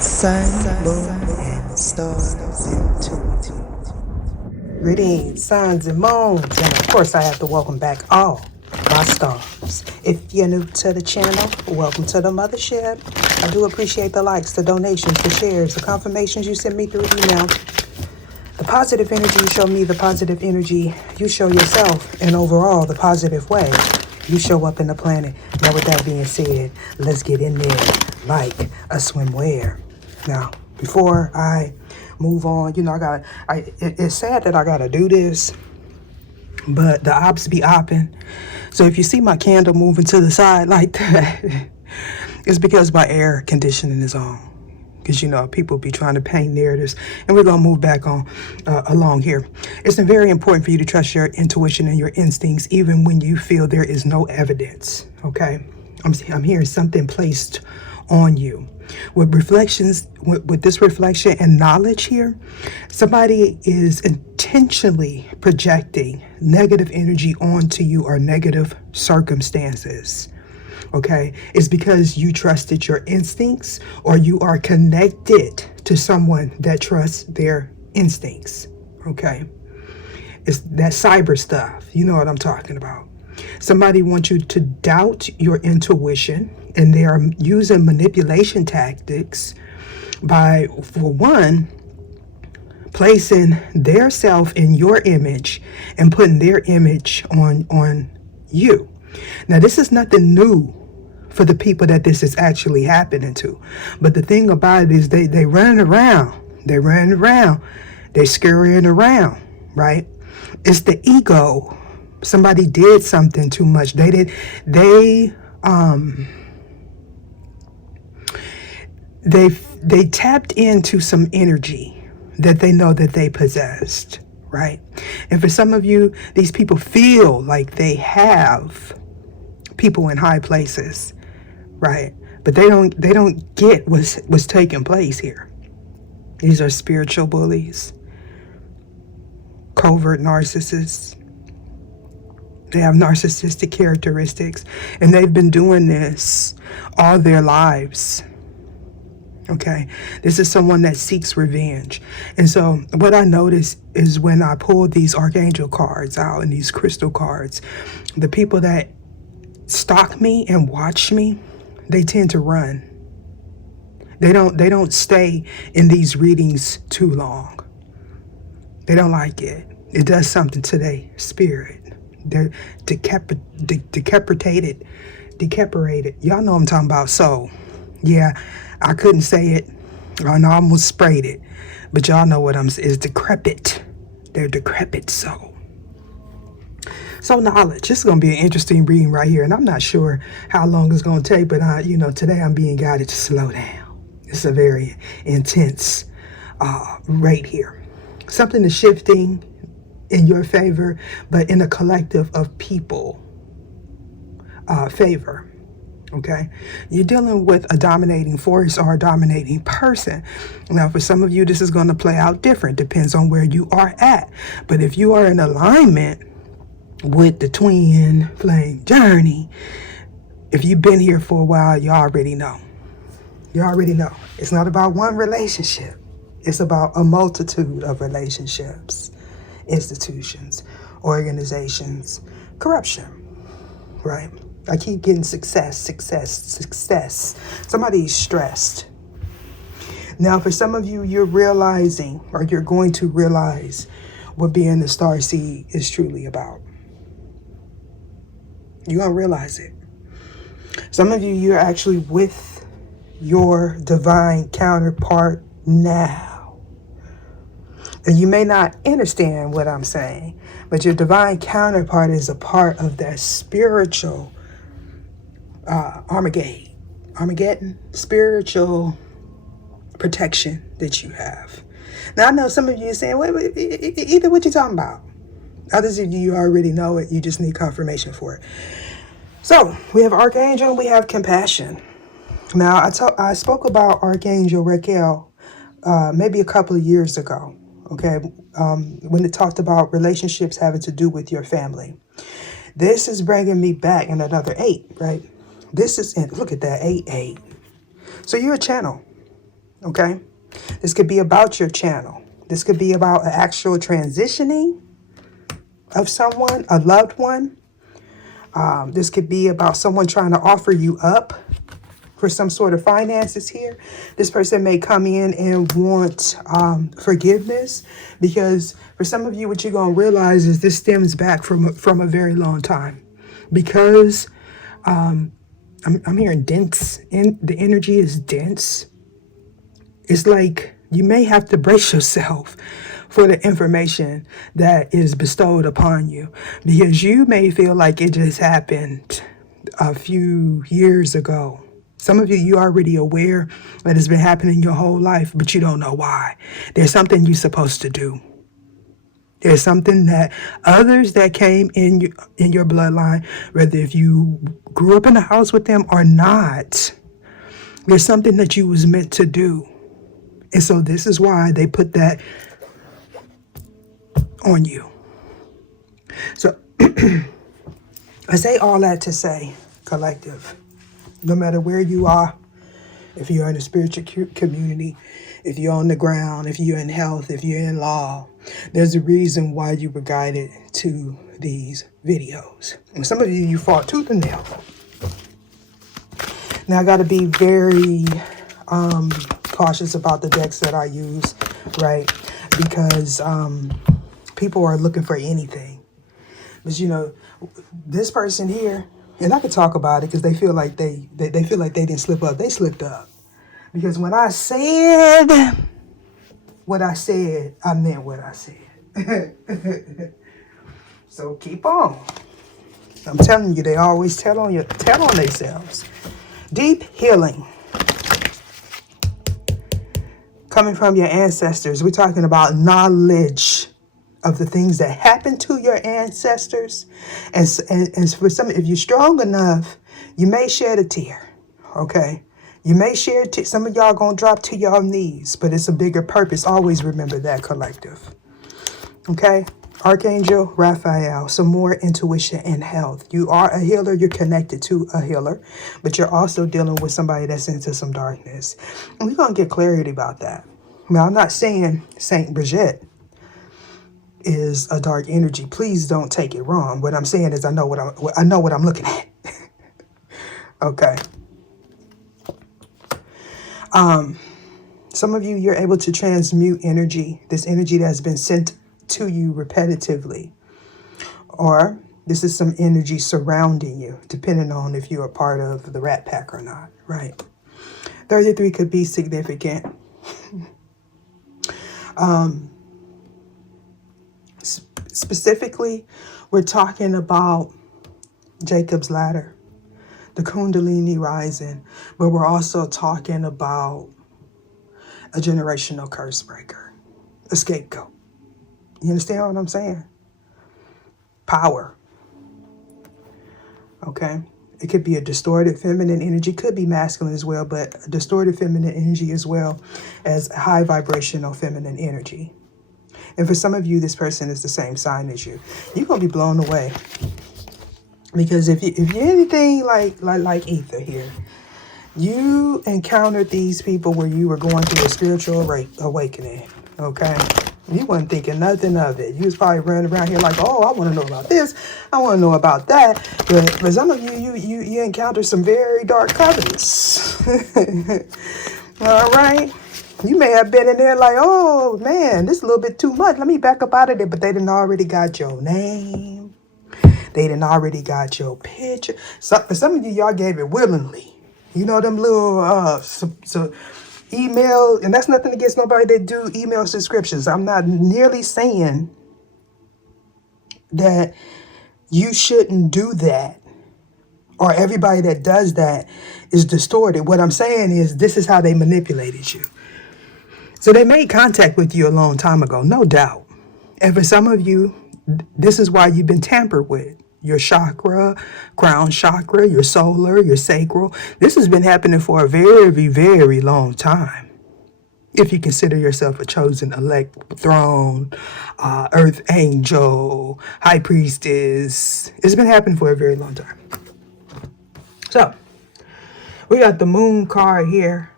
Sun, moon, and stars intuitive. Greetings, suns and moons, and of course I have to welcome back all my stars. If you're new to the channel, welcome to the mothership. I do appreciate the likes, the donations, the shares, the confirmations you send me through email. The positive energy you show me, the positive energy you show yourself, and overall the positive way you show up in the planet. Now with that being said, let's get in there like a swimwear. Now, before I move on, it's sad that I gotta do this, but the ops be opping. So if you see my candle moving to the side like that, it's because my air conditioning is on. Because, people be trying to paint narratives, and we're going to move back on along here. It's very important for you to trust your intuition and your instincts, even when you feel there is no evidence, okay? I'm hearing something placed on you. With reflections, with this reflection and knowledge here, somebody is intentionally projecting negative energy onto you or negative circumstances. Okay, it's because you trusted your instincts, or you are connected to someone that trusts their instincts. Okay, it's that cyber stuff. You know what I'm talking about. Somebody wants you to doubt your intuition, and they are using manipulation tactics by, for one, placing their self in your image and putting their image on you. Now, this is nothing new for the people that this is actually happening to. But the thing about it is they running around. They're running around. They're scurrying around, right? It's the ego. Somebody did something too much. They tapped into some energy that they know that they possessed, right? And for some of you, these people feel like they have people in high places, right? But they don't get what's taking place here. These are spiritual bullies, covert narcissists. They have narcissistic characteristics, and they've been doing this all their lives. Okay, this is someone that seeks revenge. And so what I notice is when I pull these archangel cards out and these crystal cards, the people that stalk me and watch me, they tend to run. They don't stay in these readings too long. They don't like it. It does something to their spirit. They're decapitated. Y'all know what I'm talking about. So, yeah, I couldn't say it. I almost sprayed it. But y'all know what is decrepit. They're decrepit soul. So knowledge, this is going to be an interesting reading right here. And I'm not sure how long it's going to take, but today I'm being guided to slow down. It's a very intense rate here. Something is shifting in your favor, but in a collective of people favor. Okay, you're dealing with a dominating force or a dominating person. Now, for some of you, this is going to play out different. Depends on where you are at. But if you are in alignment with the twin flame journey, if you've been here for a while, you already know. You already know. It's not about one relationship. It's about a multitude of relationships, institutions, organizations, corruption, right? I keep getting success. Somebody's stressed. Now, for some of you, you're realizing, or you're going to realize, what being the starseed is truly about. You're going to realize it. Some of you, you're actually with your divine counterpart now. And you may not understand what I'm saying, but your divine counterpart is a part of that spiritual Armageddon, spiritual protection that you have. Now, I know some of you are saying, wait, either what you talking about? Others of you already know it. You just need confirmation for it. So we have Archangel, we have compassion. Now, I spoke about Archangel Raquel maybe a couple of years ago, okay, when it talked about relationships having to do with your family. This is bringing me back in another 8, right? This is, look at that, 8. So you're a channel. Okay? This could be about your channel. This could be about an actual transitioning of someone, a loved one. This could be about someone trying to offer you up for some sort of finances here. This person may come in and want forgiveness, because for some of you, what you're going to realize is this stems back from a very long time. Because I'm hearing dense, and the energy is dense. It's like you may have to brace yourself for the information that is bestowed upon you, because you may feel like it just happened a few years ago. Some of you, you're already aware that it's been happening your whole life, but you don't know why. There's something you're supposed to do. There's something that others that came in your bloodline, whether if you grew up in a house with them or not, there's something that you was meant to do. And so this is why they put that on you. So I say all that to say, collective, no matter where you are, if you're in a spiritual community, if you're on the ground, if you're in health, if you're in law, there's a reason why you were guided to these videos. And some of you fought tooth and nail. Now I got to be very cautious about the decks that I use, right? Because people are looking for anything. But you know, this person here, and I could talk about it because they feel like they feel like they didn't slip up. They slipped up. Because when I said what I said, I meant what I said. So keep on. I'm telling you, they always tell on themselves. Deep healing. Coming from your ancestors. We're talking about knowledge of the things that happened to your ancestors. And for some, if you're strong enough, you may shed a tear. Okay? You may share, some of y'all gonna drop to your knees, but it's a bigger purpose. Always remember that, collective. Okay? Archangel Raphael, some more intuition and health. You are a healer, you're connected to a healer, but you're also dealing with somebody that's into some darkness. And we're gonna get clarity about that. Now, I'm not saying Saint Bridget is a dark energy. Please don't take it wrong. What I'm saying is I know what I'm looking at. Okay. Some of you, you're able to transmute energy, this energy that has been sent to you repetitively. Or this is some energy surrounding you, depending on if you're a part of the Rat Pack or not, right? 33 could be significant. Specifically, we're talking about Jacob's Ladder, the Kundalini rising, but we're also talking about a generational curse breaker, a scapegoat. You understand what I'm saying? Power. Okay? It could be a distorted feminine energy, could be masculine as well, but a distorted feminine energy as well as high vibrational feminine energy. And for some of you, this person is the same sign as you. You're going to be blown away. Because if you're anything like ether here, you encountered these people where you were going through a spiritual awakening, okay? You wasn't thinking nothing of it. You was probably running around here like, oh, I want to know about this. I want to know about that. But for some of you encountered some very dark covenants. All right? You may have been in there like, oh, man, this is a little bit too much. Let me back up out of there. But they didn't already got your name. They didn't already got your picture. For some of you, y'all gave it willingly. You know them little so email, and that's nothing against nobody that do email subscriptions. I'm not nearly saying that you shouldn't do that, or everybody that does that is distorted. What I'm saying is this is how they manipulated you. So they made contact with you a long time ago, no doubt. And for some of you, this is why you've been tampered with. Your chakra, crown chakra, your solar, your sacral. This has been happening for a very, very long time. If you consider yourself a chosen elect throne, earth angel, high priestess, it's been happening for a very long time. So, we got the moon card here.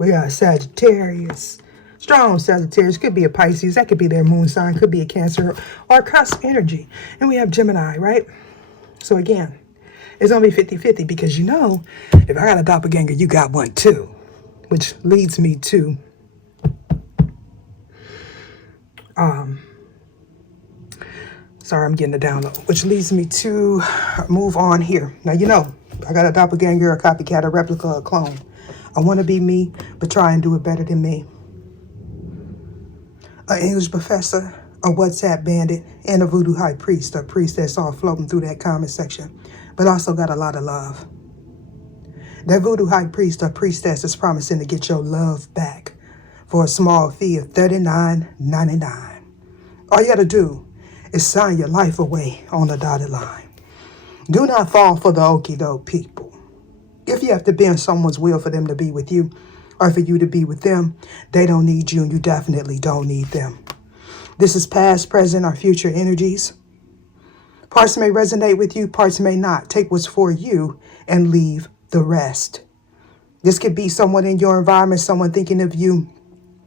We got Sagittarius. Strong Sagittarius. Could be a Pisces. That could be their moon sign. Could be a Cancer or cusp energy. And we have Gemini, right? So again, it's going to be 50-50 because you know, if I got a doppelganger, you got one too. Which leads me to sorry, I'm getting the download. Which leads me to move on here. Now, you know, I got a doppelganger, a copycat, a replica, a clone. I want to be me, but try and do it better than me. An English professor, a WhatsApp bandit, and a voodoo high priest, a priest that's all floating through that comment section, but also got a lot of love. That voodoo high priest or priestess is promising to get your love back for a small fee of $39.99. All you got to do is sign your life away on the dotted line. Do not fall for the okie doke people. If you have to bend someone's will for them to be with you or for you to be with them, they don't need you and you definitely don't need them. This is past, present, or future energies. Parts may resonate with you, parts may not. Take what's for you and leave the rest. This could be someone in your environment, someone thinking of you,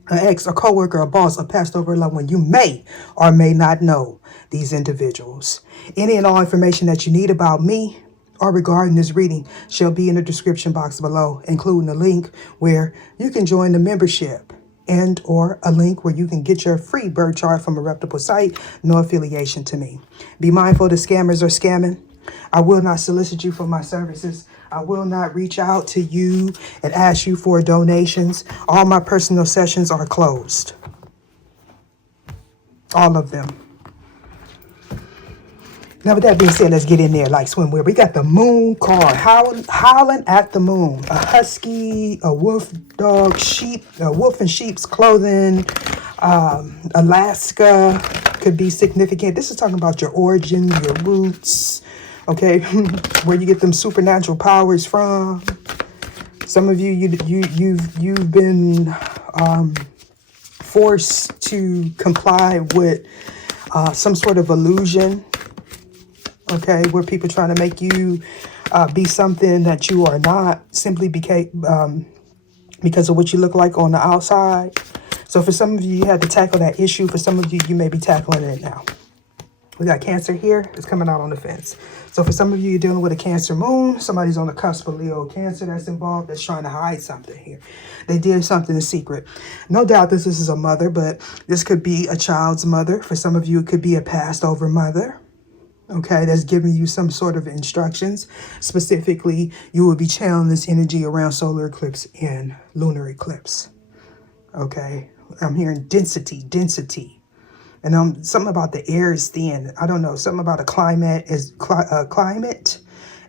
an ex, a coworker, a boss, a passed over loved one. You may or may not know these individuals. Any and all information that you need about me or regarding this reading shall be in the description box below, including a link where you can join the membership and or a link where you can get your free birth chart from a reputable site, no affiliation to me. Be mindful that scammers are scamming. I will not solicit you for my services. I will not reach out to you and ask you for donations. All my personal sessions are closed. All of them. Now, with that being said, let's get in there like swimwear. We got the moon card, howling at the moon. A husky, a wolf dog, sheep, a wolf in sheep's clothing. Alaska could be significant. This is talking about your origin, your roots, okay? Where you get them supernatural powers from. Some of you, you've been forced to comply with some sort of illusion. Okay, where people trying to make you be something that you are not simply because of what you look like on the outside. So for some of you, you had to tackle that issue. For some of you, you may be tackling it now. We got Cancer here. It's coming out on the fence. So for some of you, you're dealing with a Cancer moon. Somebody's on the cusp of Leo Cancer that's involved, that's trying to hide something here. They did something in secret. No doubt this is a mother, but this could be a child's mother. For some of you, it could be a passed over mother. Okay, that's giving you some sort of instructions. Specifically, you will be channeling this energy around solar eclipse and lunar eclipse. Okay, I'm hearing density. And something about the air is thin. I don't know, something about a climate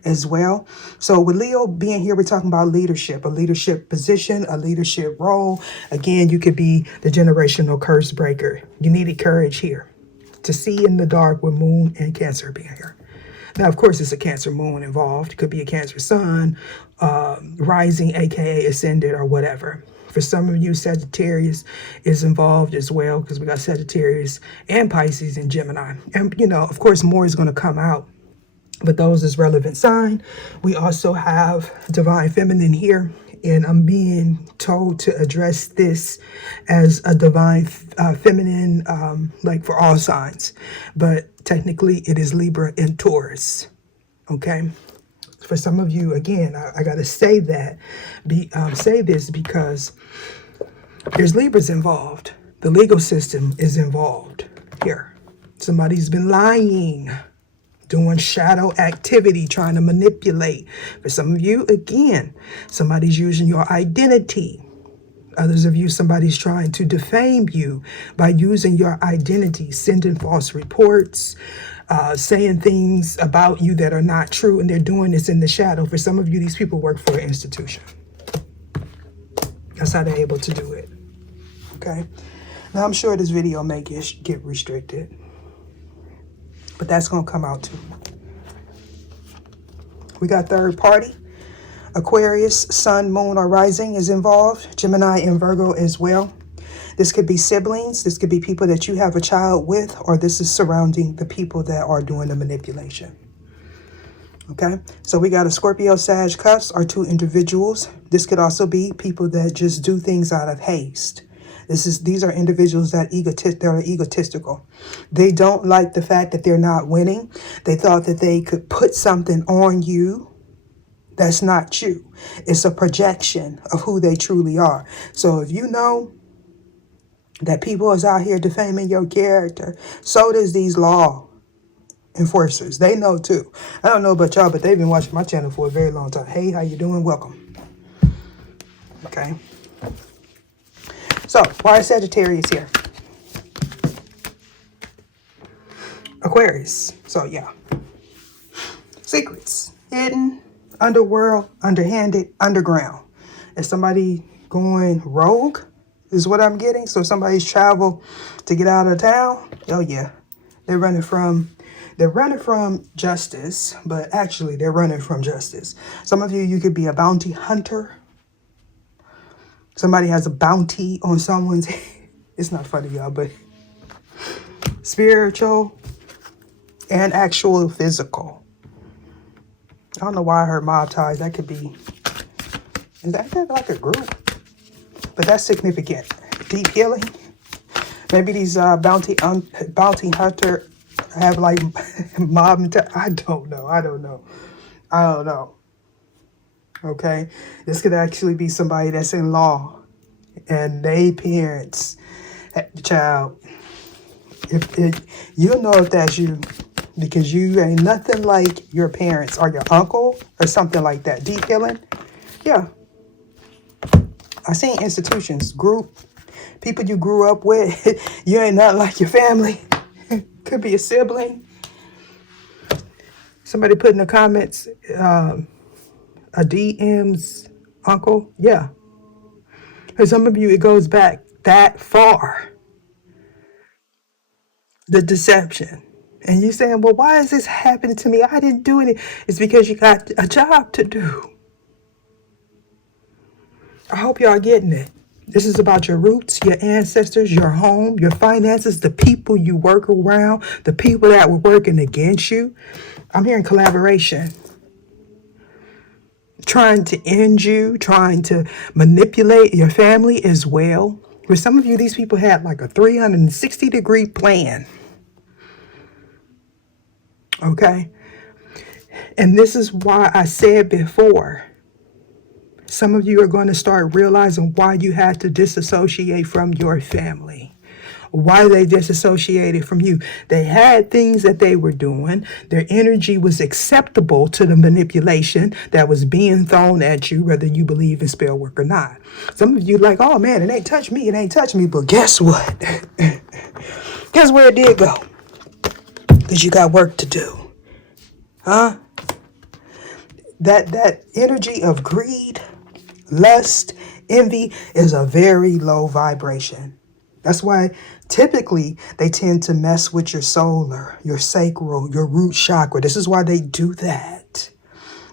as well. So with Leo being here, we're talking about leadership, a leadership position, a leadership role. Again, you could be the generational curse breaker. You needed courage here to see in the dark with moon and Cancer being here. Now, of course, it's a Cancer moon involved. It could be a Cancer sun, rising, aka ascended or whatever. For some of you, Sagittarius is involved as well because we got Sagittarius and Pisces and Gemini. And, you know, of course, more is going to come out, but those is relevant sign. We also have Divine Feminine here. And I'm being told to address this as a divine feminine, like for all signs. But technically, it is Libra and Taurus. Okay. For some of you, again, I got to say that, say this because there's Libras involved. The legal system is involved here. Somebody's been lying, doing shadow activity, trying to manipulate. For some of you, again, somebody's using your identity. Others of you, somebody's trying to defame you by using your identity, sending false reports, saying things about you that are not true, and they're doing this in the shadow. For some of you, these people work for an institution. That's how they're able to do it. Okay? Now, I'm sure this video may get restricted, but that's going to come out too. We got third party. Aquarius, sun, moon, or rising is involved. Gemini and Virgo as well. This could be siblings. This could be people that you have a child with, or this is surrounding the people that are doing the manipulation. Okay, so we got a Scorpio Sag cups are two individuals. This could also be people that just do things out of haste. These are individuals that are egotistical. They don't like the fact that they're not winning. They thought that they could put something on you that's not you. It's a projection of who they truly are. So if you know that people is out here defaming your character, so does these law enforcers. They know too. I don't know about y'all, but they've been watching my channel for a very long time. Hey, how you doing? Welcome. Okay. So, why is Sagittarius here? Aquarius. So, yeah. Secrets. Hidden, underworld, underhanded, underground. Is somebody going rogue? Is what I'm getting. So, somebody's traveled to get out of town. Oh, yeah. They're running from justice, but actually they're running from justice. Some of you could be a bounty hunter. Somebody has a bounty on someone's head. It's not funny, y'all, but spiritual and actual physical. I don't know why I heard mob ties. That could be, is that like a group? But that's significant. Deep healing. Maybe these bounty hunter have like mob. I don't know. Okay, this could actually be somebody that's in law, and they parents, child. You'll know if that's you, because you ain't nothing like your parents or your uncle or something like that. Deep healing, yeah. I seen institutions, group, people you grew up with. You ain't nothing like your family. Could be a sibling. Somebody put in the comments, a DM's uncle. Yeah. For some of you, it goes back that far. The deception. And you saying, well, why is this happening to me? I didn't do it. It's because you got a job to do. I hope y'all getting it. This is about your roots, your ancestors, your home, your finances, the people you work around, the people that were working against you. I'm hearing collaboration. Trying to end you, trying to manipulate your family as well. For some of you, these people had like a 360-degree plan. Okay? And this is why I said before, some of you are going to start realizing why you had to disassociate from your family. Why they disassociated from you. They had things that they were doing. Their energy was acceptable to the manipulation that was being thrown at you, whether you believe in spell work or not. Some of you like, oh man, it ain't touched me, it ain't touched me. But guess what? Guess where it did go? Because you got work to do. Huh? That energy of greed, lust, envy is a very low vibration. That's why typically they tend to mess with your solar, your sacral, your root chakra. This is why they do that.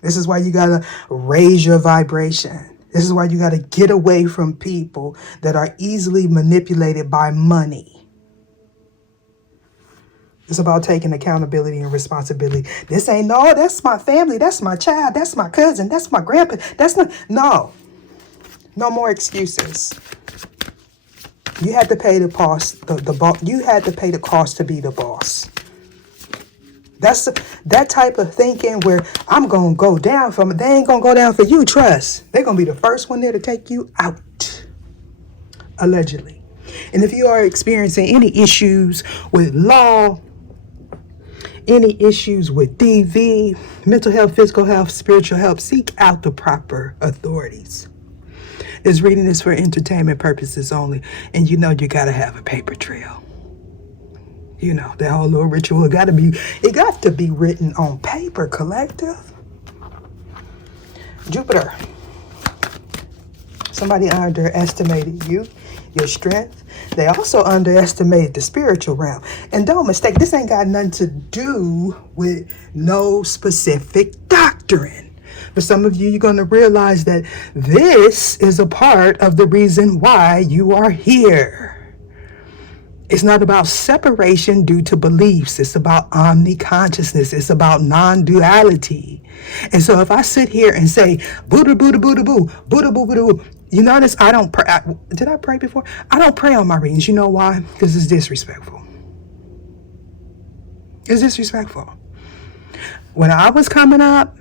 This is why you got to raise your vibration. This is why you got to get away from people that are easily manipulated by money. It's about taking accountability and responsibility. This ain't, no, that's my family. That's my child. That's my cousin. That's my grandpa. That's not, no. No more excuses. You had to pay the cost. You had to pay the cost to be the boss. That's that type of thinking where I'm gonna go down from it. They ain't gonna go down for you. Trust. They're gonna be the first one there to take you out. Allegedly. And if you are experiencing any issues with law, any issues with DV, mental health, physical health, spiritual health, seek out the proper authorities. This reading is for entertainment purposes only. And you know you got to have a paper trail. You know, that whole little ritual, it got to be written on paper, collective. Jupiter. Somebody underestimated you, your strength. They also underestimated the spiritual realm. And don't mistake, this ain't got nothing to do with no specific doctrine. For some of you, you're going to realize that this is a part of the reason why you are here. It's not about separation due to beliefs. It's about omni-consciousness. It's about non-duality. And so if I sit here and say, Buddha, Buddha, Buddha, Boo, Buddha, Boo, Buddha, Boo, you notice I don't pray. Did I pray before? I don't pray on my readings. You know why? Because it's disrespectful. It's disrespectful. When I was coming up,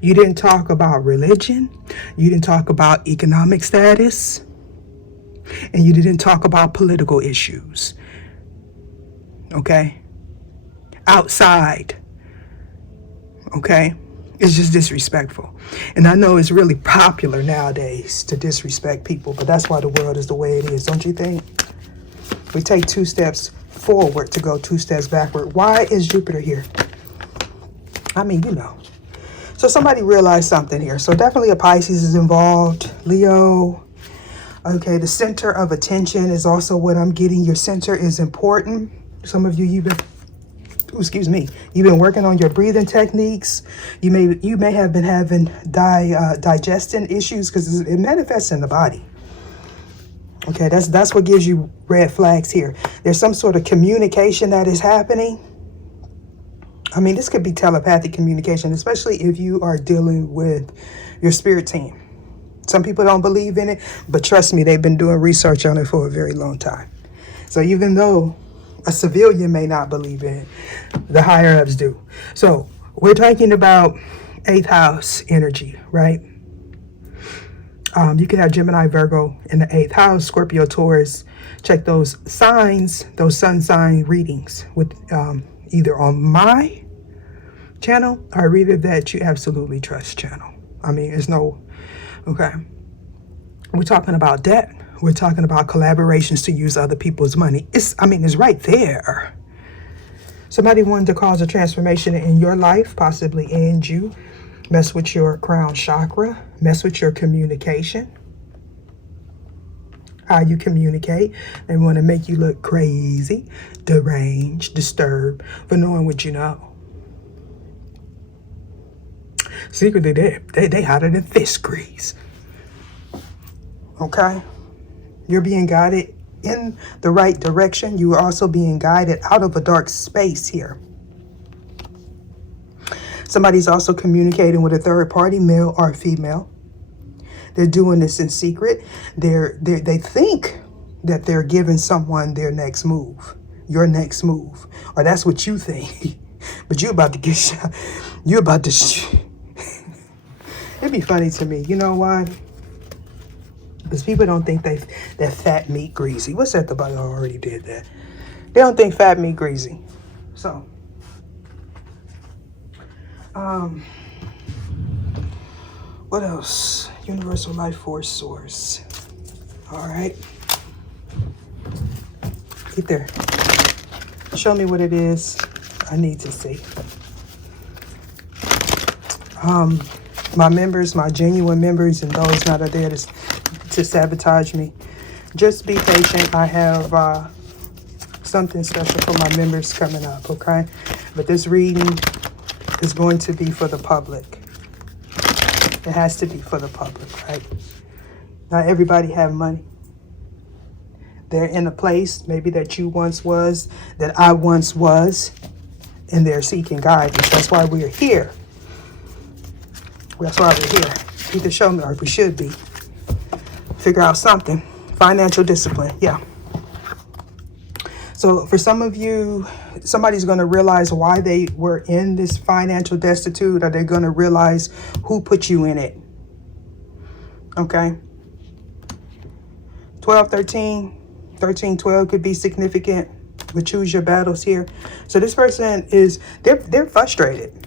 you didn't talk about religion. You didn't talk about economic status. And you didn't talk about political issues. Okay? Outside. Okay? It's just disrespectful. And I know it's really popular nowadays to disrespect people, but that's why the world is the way it is, don't you think? We take 2 steps forward to go 2 steps backward. Why is Jupiter here? I mean, you know. So somebody realized something here. So definitely a Pisces is involved. Leo. Okay, the center of attention is also what I'm getting. Your center is important. Some of you, you've been working on your breathing techniques. You may have been having digestion issues because it manifests in the body. Okay, that's what gives you red flags here. There's some sort of communication that is happening. I mean, this could be telepathic communication, especially if you are dealing with your spirit team. Some people don't believe in it, but trust me, they've been doing research on it for a very long time. So even though a civilian may not believe in it, the higher ups do. So we're talking about 8th house energy, right? You can have Gemini, Virgo in the 8th house, Scorpio, Taurus. Check those signs, those sun sign readings with either on my channel or Reader That You Absolutely Trust channel. I mean, there's no... Okay, we're talking about debt. We're talking about collaborations to use other people's money. It's right there. Somebody wanted to cause a transformation in your life, possibly end you, mess with your crown chakra, mess with your communication, how you communicate. They want to make you look crazy, deranged, disturbed for knowing what you know. Secretly, they hotter than fish grease. Okay? You're being guided in the right direction. You are also being guided out of a dark space here. Somebody's also communicating with a third party, male or female. They're doing this in secret. They think that they're giving someone their next move, your next move. Or that's what you think. But you're about to get shot. You're about to... It'd be funny to me. You know why? Because people don't think that fat meat greasy. What's that about? I already did that. They don't think fat meat greasy. So, what else? Universal life force source. All right. Get there. Show me what it is. I need to see. My members, my genuine members, and those not are there to sabotage me, just be patient. I have something special for my members coming up, okay? But this reading is going to be for the public. It has to be for the public, right? Not everybody have money. They're in a place maybe that you once was, that I once was, and they're seeking guidance. That's why we're here. That's why we're here. Either show me, or we should be. Figure out something. Financial discipline. Yeah. So for some of you, somebody's going to realize why they were in this financial destitute, or they're going to realize who put you in it. Okay. 12, 13, 13, 12 could be significant, but choose your battles here. So this person is, they're frustrated,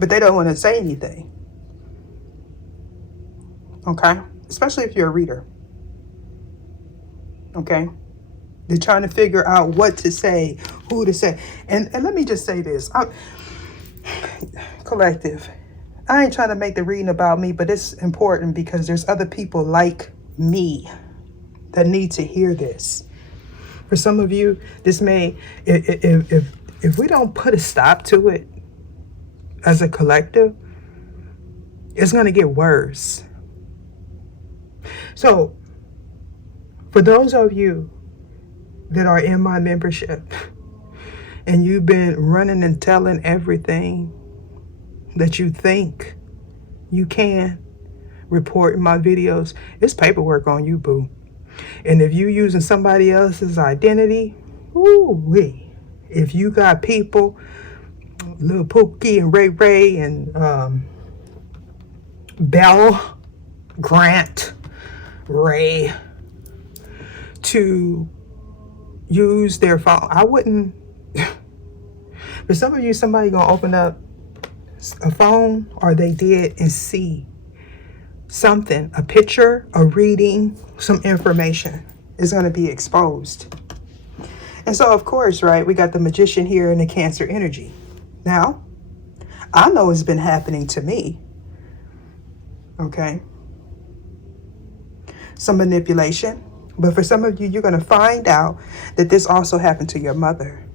but they don't want to say anything. Okay, especially if you're a reader. Okay, they're trying to figure out what to say, who to say. And let me just say this. Collective, I ain't trying to make the reading about me, but it's important because there's other people like me that need to hear this. For some of you, this may, if we don't put a stop to it as a collective, it's going to get worse. So, for those of you that are in my membership, and you've been running and telling everything that you think you can report in my videos, it's paperwork on you, boo. And if you using somebody else's identity, woo-wee. If you got people, Lil Pookie and Ray Ray and Bell, Grant, Ray, to use their phone, I wouldn't. For some of you, somebody gonna open up a phone, or they did, and see something, a picture, a reading, some information is going to be exposed. And so, of course, right, we got the Magician here in the Cancer energy. Now, I know it's been happening to me. Okay. Some manipulation. But for some of you, you're going to find out that this also happened to your mother,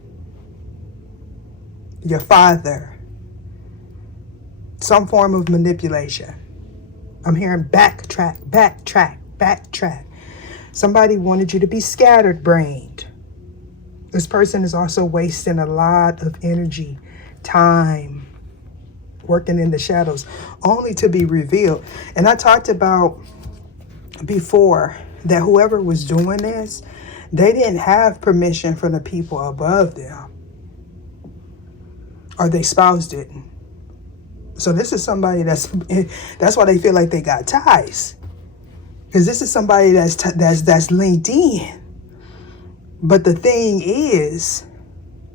your father. Some form of manipulation. I'm hearing backtrack. Somebody wanted you to be scattered-brained. This person is also wasting a lot of energy, time, working in the shadows, only to be revealed. And I talked about before that whoever was doing this, they didn't have permission from the people above them, or their spouse didn't. So this is somebody that's why they feel like they got ties, because this is somebody that's linked in. But the thing is,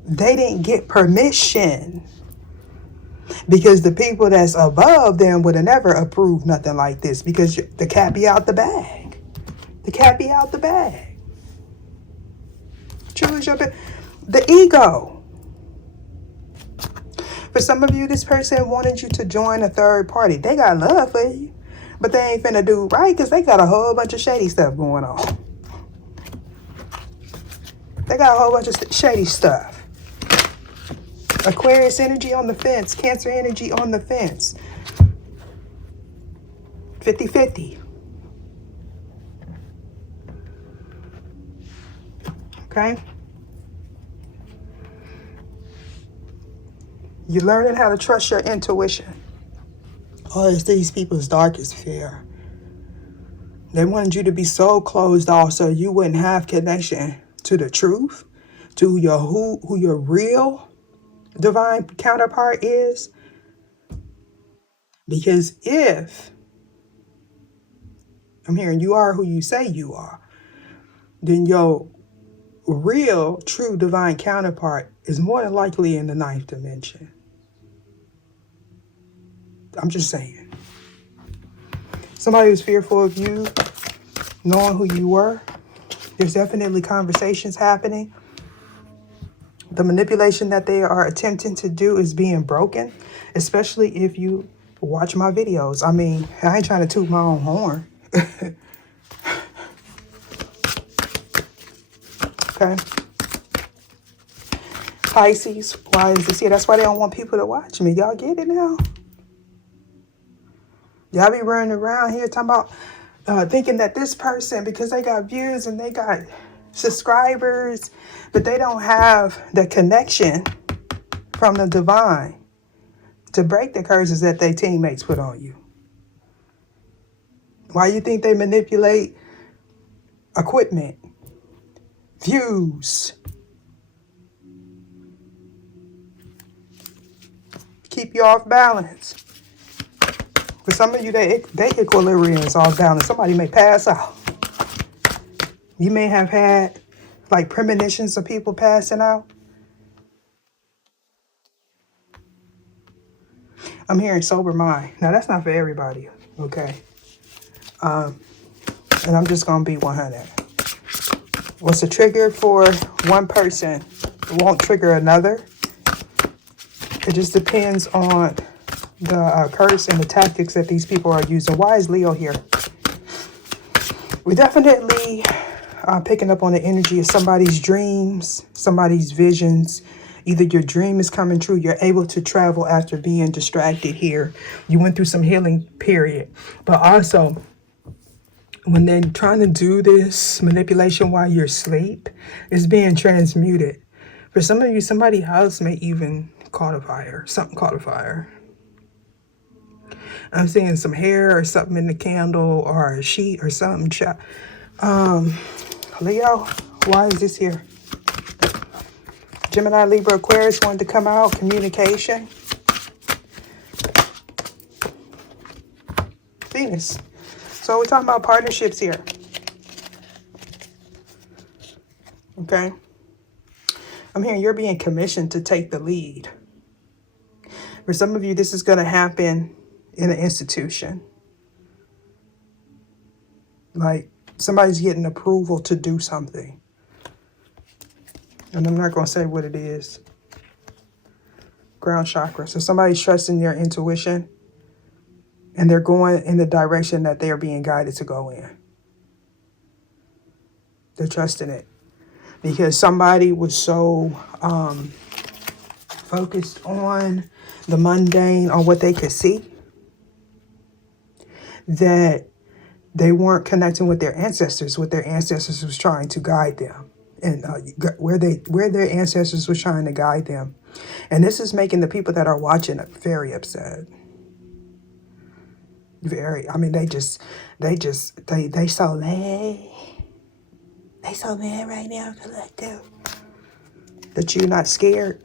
they didn't get permission, because the people that's above them would have never approved nothing like this, because the cat be out the bag. The cat be out the bag. Choose your the ego. For some of you, this person wanted you to join a third party. They got love for you, but they ain't finna do right, because they got a whole bunch of shady stuff going on. They got a whole bunch of shady stuff. Aquarius energy on the fence. Cancer energy on the fence. 50-50. Okay? You're learning how to trust your intuition. Oh, it's these people's darkest fear. They wanted you to be so closed off so you wouldn't have connection to the truth, to your who your real divine counterpart is. Because if I'm hearing you are who you say you are, then your real, true divine counterpart is more than likely in the ninth dimension. I'm just saying. Somebody who's fearful of you, knowing who you were. There's definitely conversations happening. The manipulation that they are attempting to do is being broken, especially if you watch my videos. I mean, I ain't trying to toot my own horn. Okay. Pisces, why is this here? That's why they don't want people to watch me. Y'all get it now? Y'all be running around here talking about thinking that this person, because they got views and they got subscribers, but they don't have the connection from the divine to break the curses that their teammates put on you. Why you think they manipulate equipment, views, keep you off balance? For some of you, they equilibrium is off balance. Somebody may pass out. You may have had like premonitions of people passing out. I'm hearing sober mind. Now that's not for everybody, okay? And I'm just gonna be 100. What's a trigger for one person won't trigger another. It just depends on the curse and the tactics that these people are using. Why is Leo here? We're definitely picking up on the energy of somebody's dreams, somebody's visions. Either your dream is coming true, you're able to travel after being distracted here. You went through some healing period. But also, when they're trying to do this manipulation while you're asleep, it's being transmuted. For some of you, somebody else may even caught a fire. Something caught a fire. I'm seeing some hair or something in the candle or a sheet or something. Leo, why is this here? Gemini, Libra, Aquarius wanted to come out. Communication. Venus. So we're talking about partnerships here. Okay. I'm hearing you're being commissioned to take the lead. For some of you, this is going to happen in an institution. Like somebody's getting approval to do something. And I'm not going to say what it is. Ground chakra. So somebody's trusting their intuition and they're going in the direction that they are being guided to go in. They're trusting it. Because somebody was so focused on the mundane, on what they could see, that they weren't connecting with their ancestors. What their ancestors was trying to guide them, and where their ancestors was trying to guide them. And this is making the people that are watching very upset. Very. I mean, they so mad. They so mad right now, collective. That you're not scared.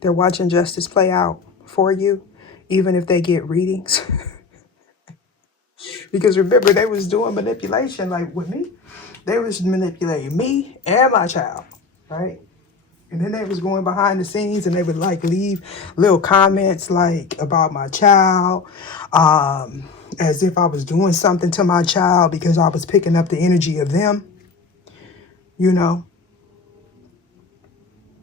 They're watching justice play out for you, even if they get readings. Because remember, they was doing manipulation, like with me. They was manipulating me and my child, right? And then they was going behind the scenes and they would like leave little comments like about my child, as if I was doing something to my child because I was picking up the energy of them, you know.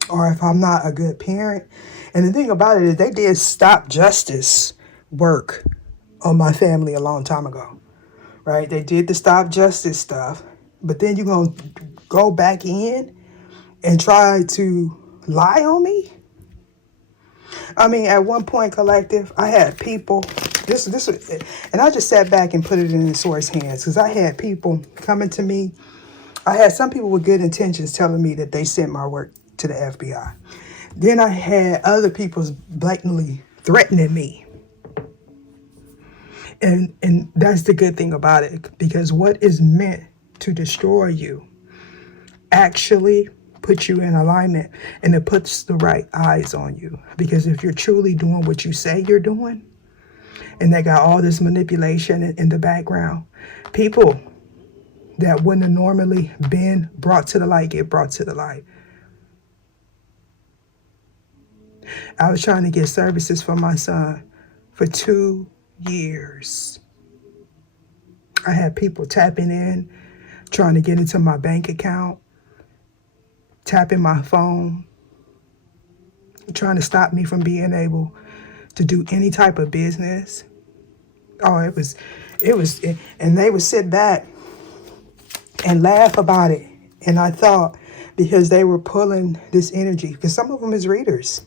Or if I'm not a good parent. And the thing about it is they did stop justice work on my family a long time ago, right? They did the stop justice stuff, but then you're going to go back in and try to lie on me? I mean, at one point, collective, I had people, and I just sat back and put it in the source hands because I had people coming to me. I had some people with good intentions telling me that they sent my work to the FBI. Then I had other people blatantly threatening me. And that's the good thing about it, because what is meant to destroy you actually puts you in alignment, and it puts the right eyes on you. Because if you're truly doing what you say you're doing, and they got all this manipulation in the background, people that wouldn't have normally been brought to the light get brought to the light. I was trying to get services for my son for 2 years. I had people tapping in, trying to get into my bank account, tapping my phone, trying to stop me from being able to do any type of business. Oh, it was, and they would sit back and laugh about it. And I thought, because they were pulling this energy, because some of them is readers,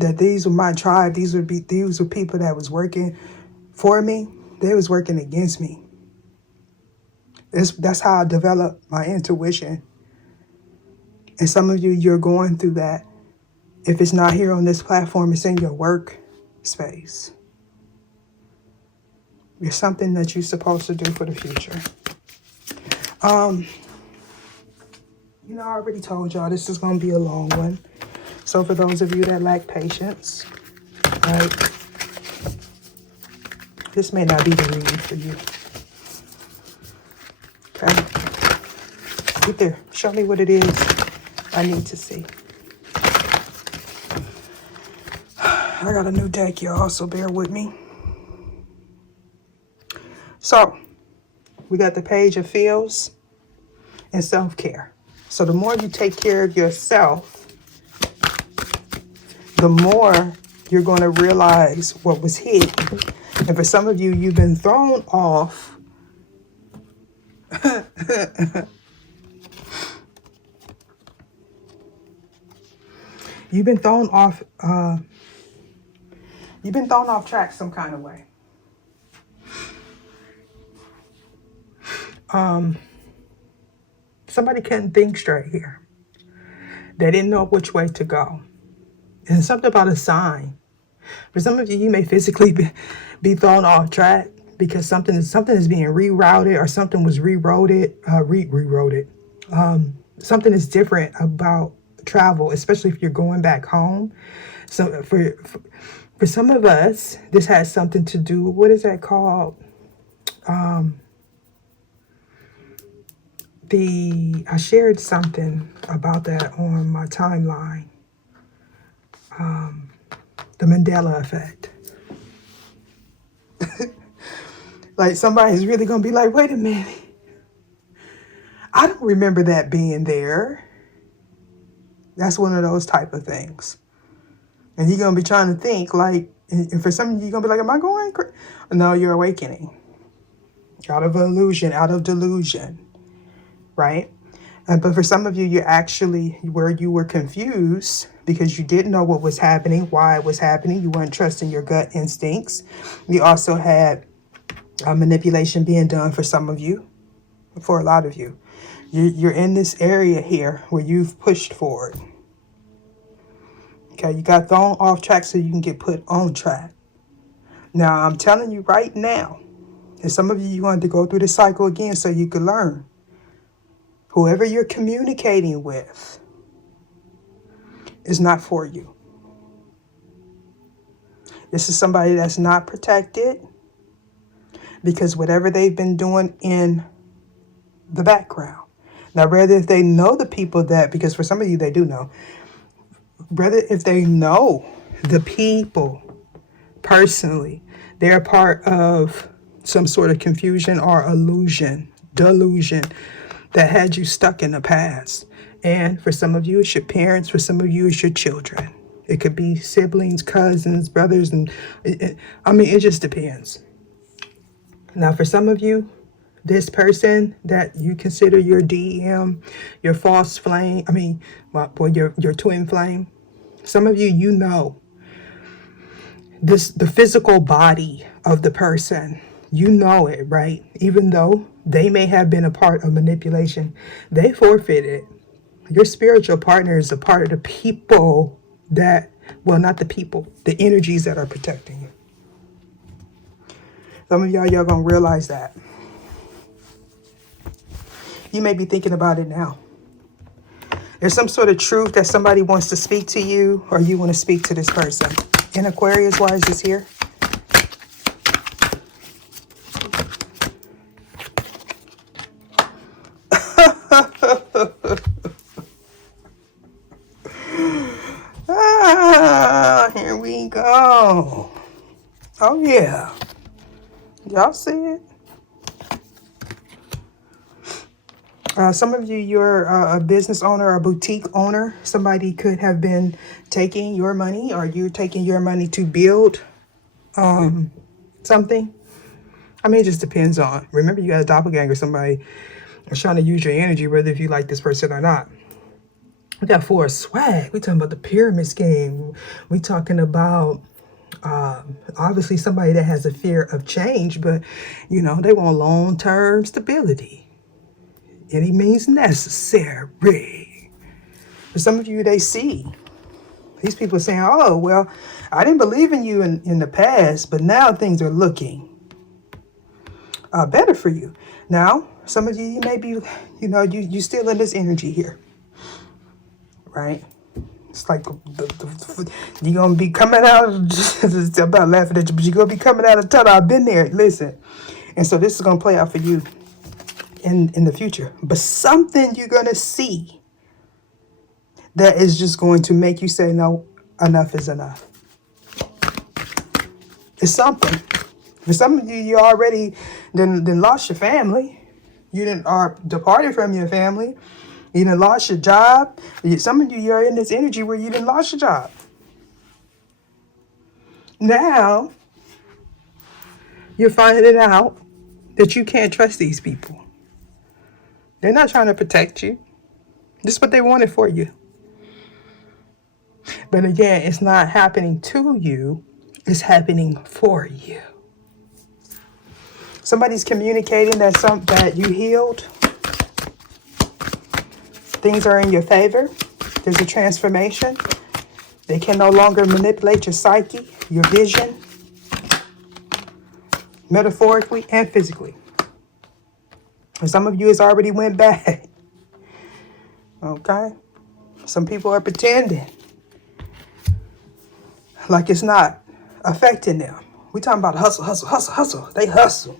that these were my tribe, these were people that was working for me, they was working against me. That's how I developed my intuition. And some of you, you're going through that. If it's not here on this platform, it's in your work space. It's something that you're supposed to do for the future. You know, I already told y'all this is going to be a long one. So for those of you that lack patience, right, this may not be the reading for you. Okay? Get there. Show me what it is I need to see. I got a new deck, y'all, so bear with me. So, we got the Page of Feels and self-care. So the more you take care of yourself, the more you're going to realize what was hidden. And for some of you, you've been thrown off. You've been thrown off. You've been thrown off track some kind of way. Somebody couldn't think straight here. They didn't know which way to go. And something about a sign. For some of you, you may physically be thrown off track because something is being rerouted, or something was rewrote. Something is different about travel, especially if you're going back home. So for some of us, this has something to do. What is that called? I shared something about that on my timeline. The Mandela effect. Like somebody's really gonna be like, wait a minute, I don't remember that being there. That's one of those type of things. And you're gonna be trying to think like, and for some of you, you're gonna be like, am I going crazy? No, you're awakening. Out of illusion, out of delusion, right? But for some of you, you're actually where you were confused because you didn't know what was happening, why it was happening. You weren't trusting your gut instincts. You also had manipulation being done for some of you, for a lot of you. You're in this area here where you've pushed forward. Okay, you got thrown off track so you can get put on track. Now, I'm telling you right now, and some of you, you're going to go through the cycle again so you can learn. Whoever you're communicating with is not for you. This is somebody that's not protected because whatever they've been doing in the background. Now, rather if they know the people that, because for some of you, they do know, rather if they know the people personally, they're part of some sort of confusion or delusion that had you stuck in the past. And for some of you, it's your parents. For some of you, it's your children. It could be siblings, cousins, brothers, and it just depends. Now, for some of you, this person that you consider your DM, your false flame, your twin flame, some of you, you know the physical body of the person. You know it, right? Even though they may have been a part of manipulation, they forfeited. Your spiritual partner is a part of the people that, well, not the people, the energies that are protecting you. Some of y'all gonna realize that. You may be thinking about it now. There's some sort of truth that somebody wants to speak to you, or you want to speak to this person. In Aquarius, why is this here? Here we go. Oh, yeah. Y'all see it? Some of you, you're a business owner, a boutique owner. Somebody could have been taking your money, or you're taking your money to build something. It just depends on. Remember, you got a doppelganger. Somebody is trying to use your energy, whether if you like this person or not. We got Four of Swag. We talking about the pyramid scheme. We talking about obviously somebody that has a fear of change, but they want long-term stability. Any means necessary. For some of you, they see. These people are saying, oh, well, I didn't believe in you in the past, but now things are looking better for you. Now, some of you, you may be, you still in this energy here, right? It's like you're going to be coming out, I'm about laughing at you, but you're going to be coming out of tunnel. I've been there, listen. And so this is going to play out for you in the future. But something you're going to see that is just going to make you say, no, enough is enough. It's something. For some of you, you already then lost your family. You are departed from your family. You done lost your job. Some of you, you're in this energy where you done lost your job. Now, you're finding out that you can't trust these people. They're not trying to protect you. This is what they wanted for you. But again, it's not happening to you. It's happening for you. Somebody's communicating that you healed. Things are in your favor. There's a transformation. They can no longer manipulate your psyche, your vision, metaphorically and physically. And some of you has already went bad. Okay? Some people are pretending like it's not affecting them. We're talking about hustle, hustle, hustle, hustle. They hustle.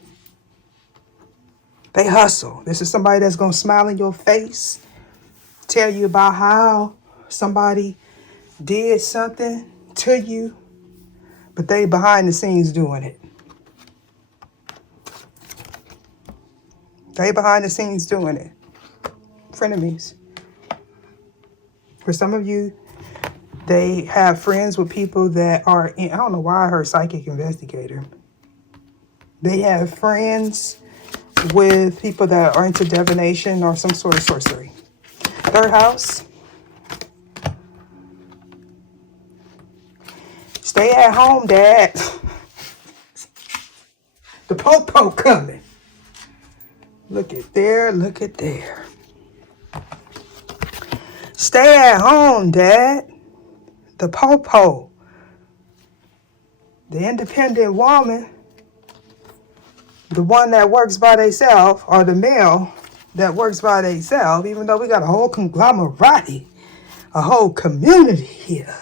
They hustle. This is somebody that's going to smile in your face, tell you about how somebody did something to you, but they behind the scenes doing it. They behind the scenes doing it. Frenemies. For some of you, they have friends with people that are in, I don't know why I heard psychic investigator. They have friends with people that are into divination or some sort of sorcery. Third house. Stay at home, Dad. The po-po coming. Look at there, look at there. Stay at home, Dad. The po-po. The independent woman. The one that works by themselves, or the male that works by themselves, even though we got a whole conglomerate, a whole community here.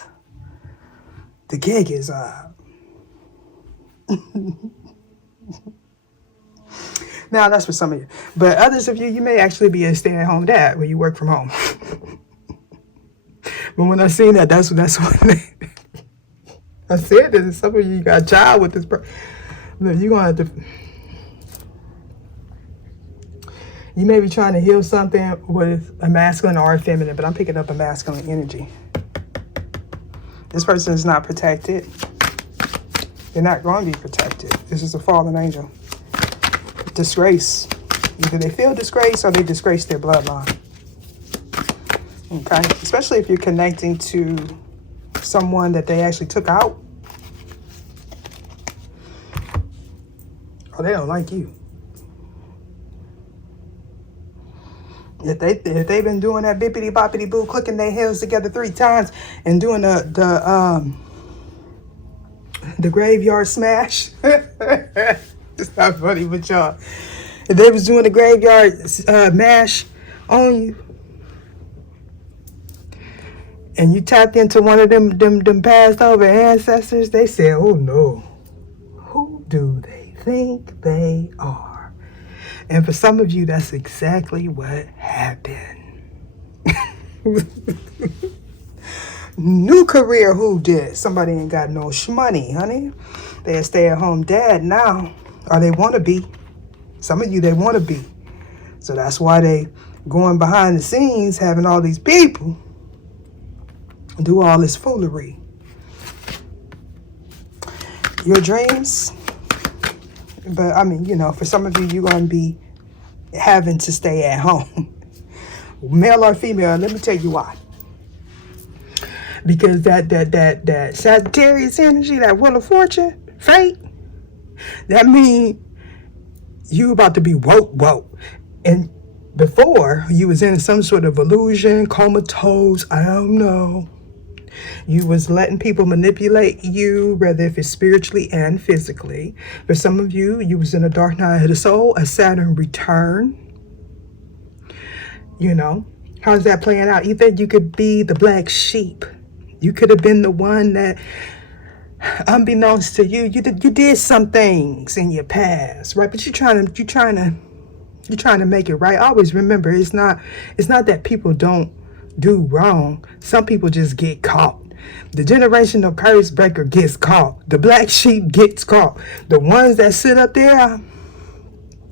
The gig is up. Now, that's for some of you. But others of you, you may actually be a stay-at-home dad when you work from home. But when I seen that, that's what I said that some of you got a child with this person. You're going to have to... You may be trying to heal something with a masculine or a feminine, but I'm picking up a masculine energy. This person is not protected. They're not going to be protected. This is a fallen angel. Disgrace. Either they feel disgrace or they disgrace their bloodline. Okay? Especially if you're connecting to someone that they actually took out. Or they don't like you. If they've been doing that bippity boppity boo, clicking their heels together 3 times and doing the graveyard smash. It's not funny, but y'all, if they was doing the graveyard mash on you, and you tapped into one of them passed over ancestors, they said, "Oh no, who do they think they are?" And for some of you, that's exactly what happened. New career, who did? Somebody ain't got no shmoney, honey. They a stay-at-home dad now, or they want to be. Some of you, they want to be. So that's why they going behind the scenes, having all these people do all this foolery. Your dreams... But, I mean, you know, for some of you, you're going to be having to stay at home. Male or female, let me tell you why. Because that Sagittarius energy, that Wheel of Fortune, fate, that means you about to be woke. And before, you was in some sort of illusion, comatose, I don't know. You was letting people manipulate you, whether if it's spiritually and physically. For some of you, you was in a dark night of the soul, a Saturn return. You know, how's that playing out? Either you could be the black sheep. You could have been the one that, unbeknownst to you, you did some things in your past, right? But you're trying to make it right. Always remember, it's not that people don't do wrong. Some people just get caught. The generational curse breaker gets caught. The black sheep gets caught. The ones that sit up there,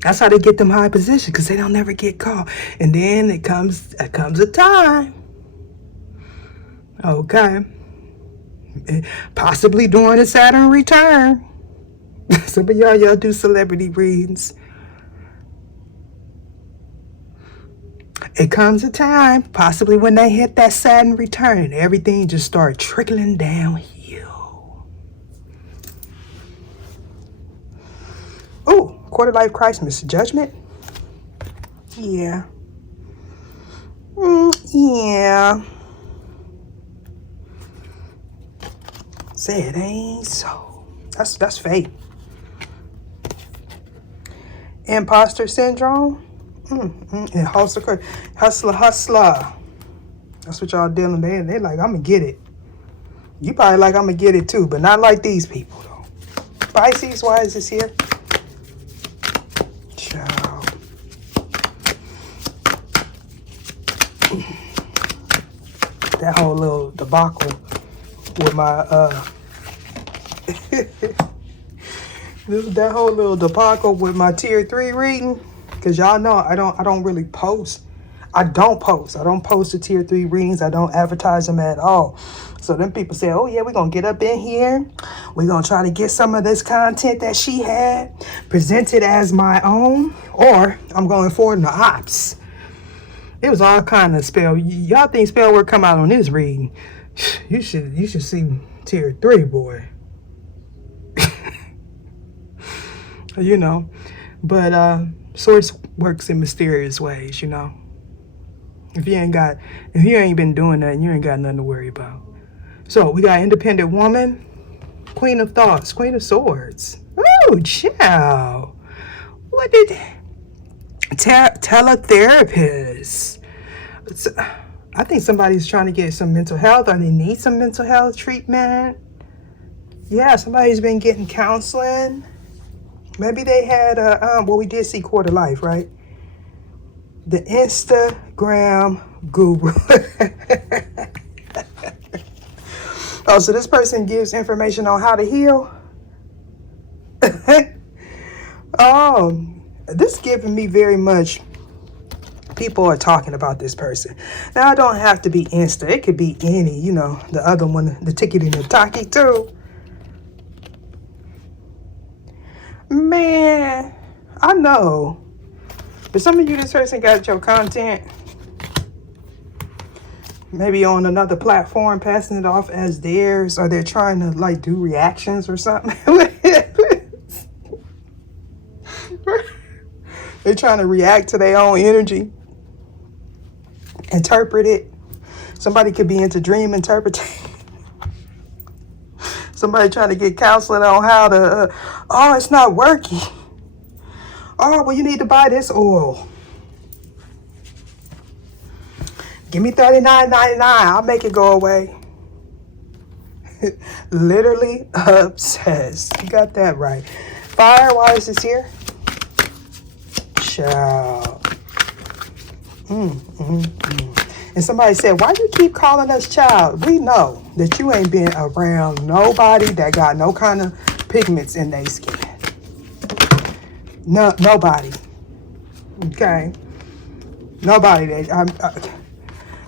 that's how they get them high positions, because they don't never get caught. And then it comes a time, okay, possibly during a Saturn return. Some of y'all do celebrity readings. It comes a time, possibly when they hit that Saturn return, and everything just starts trickling downhill. Oh, Quarter life crisis, judgment. Yeah. Yeah. Say it ain't so. That's fate. Imposter syndrome. And hustler. That's what y'all dealing with. They like, I'm gonna get it. You probably like, I'm gonna get it too, but not like these people though. Pisces, why is this here? Child. That whole little debacle with my that whole little debacle with my tier 3 reading, because y'all know I don't really post. I don't post the tier 3 readings. I don't advertise them at all. So then people say, oh yeah, we're gonna get up in here, we're gonna try to get some of this content that she had presented as my own, or I'm going forward in the ops. It was all kind of spell. Y'all think spell work come out on this reading? You should see tier 3, boy. You know, but source works in mysterious ways. You know, if you ain't been doing that, you ain't got nothing to worry about. So we got independent woman, queen of thoughts, queen of swords. Oh, child. What did teletherapist? I think somebody's trying to get some mental health, or they need some mental health treatment. Yeah, somebody's been getting counseling. Maybe they had well, we did see quarter life, right? The Instagram guru. Oh, so this person gives information on how to heal. Oh, this is giving me very much. People are talking about this person. Now, it don't have to be Insta. It could be any, you know, the other one, the Tickety and the Taki too. Man, I know. But some of you, this person got your content maybe on another platform, passing it off as theirs, or they're trying to like do reactions or something. They're trying to react to their own energy, interpret it. Somebody could be into dream interpretation. Somebody trying to get counseling on how to, oh, it's not working. Oh, well, you need to buy this oil. Give me $39.99. I'll make it go away. Literally obsessed. You got that right. Fire, why is this here? Child. And somebody said, why you keep calling us child? We know that you ain't been around nobody that got no kind of pigments in their skin. No, nobody. Okay. Nobody that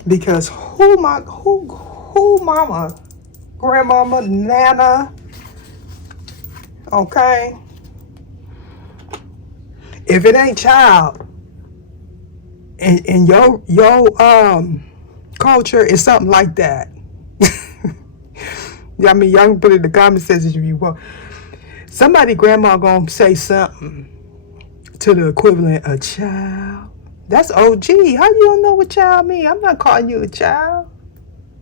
because who mama, grandmama, nana, okay? If it ain't child, and your culture is something like that. I mean, y'all can put it in the comment section if you want. Somebody grandma gonna say something to the equivalent of child. That's OG. How you don't know what child mean? I'm not calling you a child.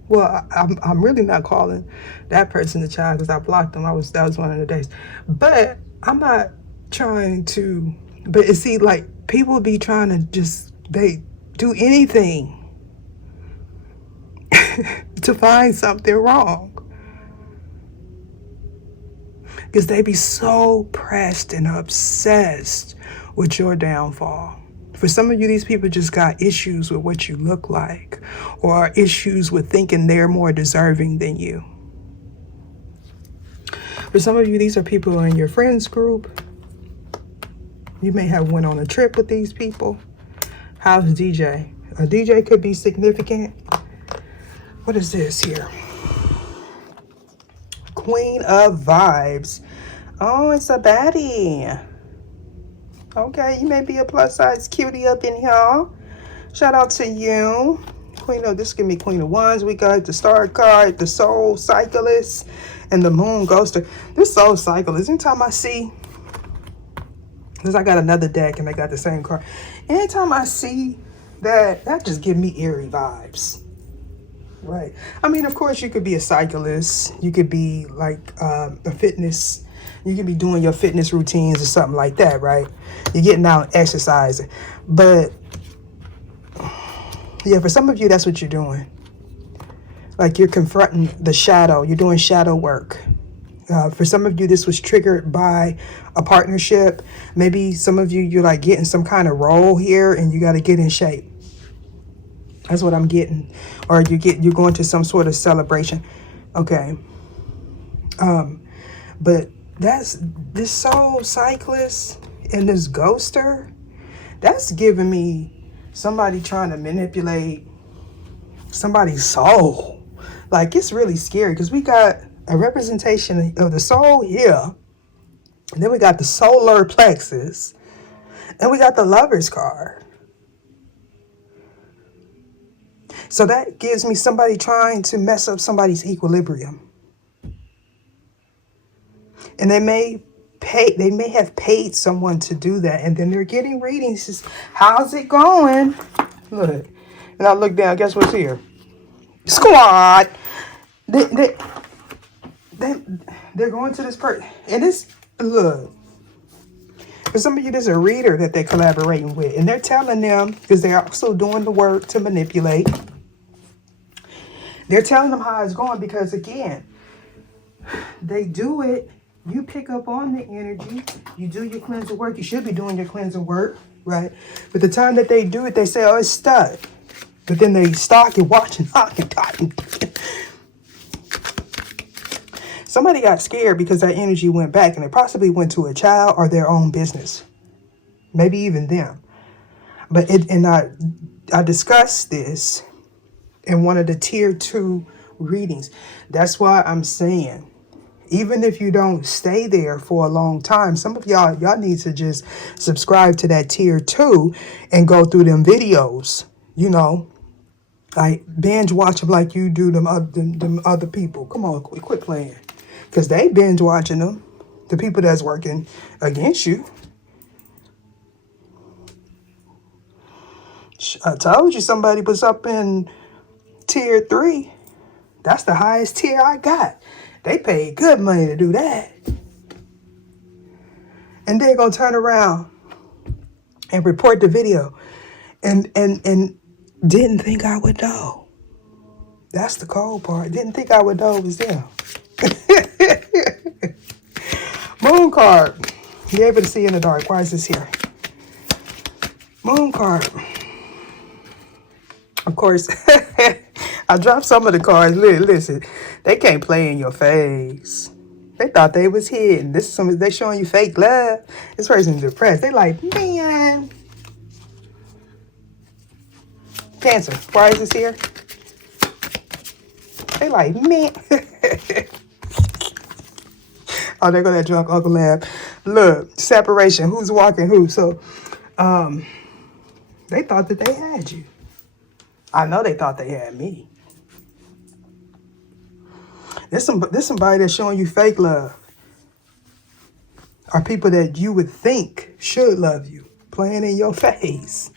Well, I'm really not calling that person a child because I blocked them. That was one of the days. But I'm not trying to. But it see, like, people be trying to just, they do anything to find something wrong. Because they be so pressed and obsessed with your downfall. For some of you, these people just got issues with what you look like, or issues with thinking they're more deserving than you. For some of you, these are people in your friends group. You may have went on a trip with these people. How's DJ? A DJ could be significant. What is this here? Queen of Vibes. Oh, it's a baddie. Okay, you may be a plus size cutie up in here. Shout out to you. Queen of, this give me Queen of Wands. We got the Star card, the Soul Cyclist, and the Moon Ghoster. This Soul Cyclist, anytime I see Because I got another deck and they got the same card. Anytime I see that, that just give me eerie vibes. Right. I mean, of course, you could be a cyclist. You could be like a fitness. You could be doing your fitness routines or something like that, right? You're getting out and exercising. But yeah, for some of you, that's what you're doing. Like you're confronting the shadow. You're doing shadow work. For some of you, this was triggered by a partnership. Maybe some of you, you're like getting some kind of role here and you got to get in shape. That's what I'm getting. Or you're going to some sort of celebration. Okay. But that's this soul cyclist and this ghoster, that's giving me somebody trying to manipulate somebody's soul. Like it's really scary because we got a representation of the soul here. And then we got the solar plexus. And we got the Lover's card. So that gives me somebody trying to mess up somebody's equilibrium. And they may have paid someone to do that. And then they're getting readings. Just, how's it going? Look. And I look down. Guess what's here? Squad. They're going to this person. And this, look. For some of you, there's a reader that they're collaborating with. And they're telling them, because they're also doing the work to manipulate. They're telling them how it's going because, again, they do it. You pick up on the energy. You do your cleanser work. You should be doing your cleanser work, right? But the time that they do it, they say, oh, it's stuck. But then they stalk and watch and knock and talk. Somebody got scared because that energy went back and it possibly went to a child or their own business. Maybe even them. But I discussed this in one of the tier 2 readings. That's why I'm saying, even if you don't stay there for a long time, some of y'all need to just subscribe to that tier 2 and go through them videos, you know, like binge watch them like you do them other people. Come on, quit playing. Because they binge watching them, the people that's working against you. I told you somebody was up in tier 3. That's the highest tier I got. They paid good money to do that. And they're going to turn around and report the video. And didn't think I would know. That's the cold part. Didn't think I would know it was them. Moon card. You're able to see in the dark. Why is this here? Moon card. Of course, I dropped some of the cards. Listen, they can't play in your face. They thought they was hidden. They showing you fake love. This person's depressed. They like, man. Cancer. Why is this here? They like, man. Oh, they're gonna drunk Uncle Lab. Look, separation. Who's walking who? So, they thought that they had you. I know they thought they had me. There's somebody that's showing you fake love. Or people that you would think should love you, playing in your face.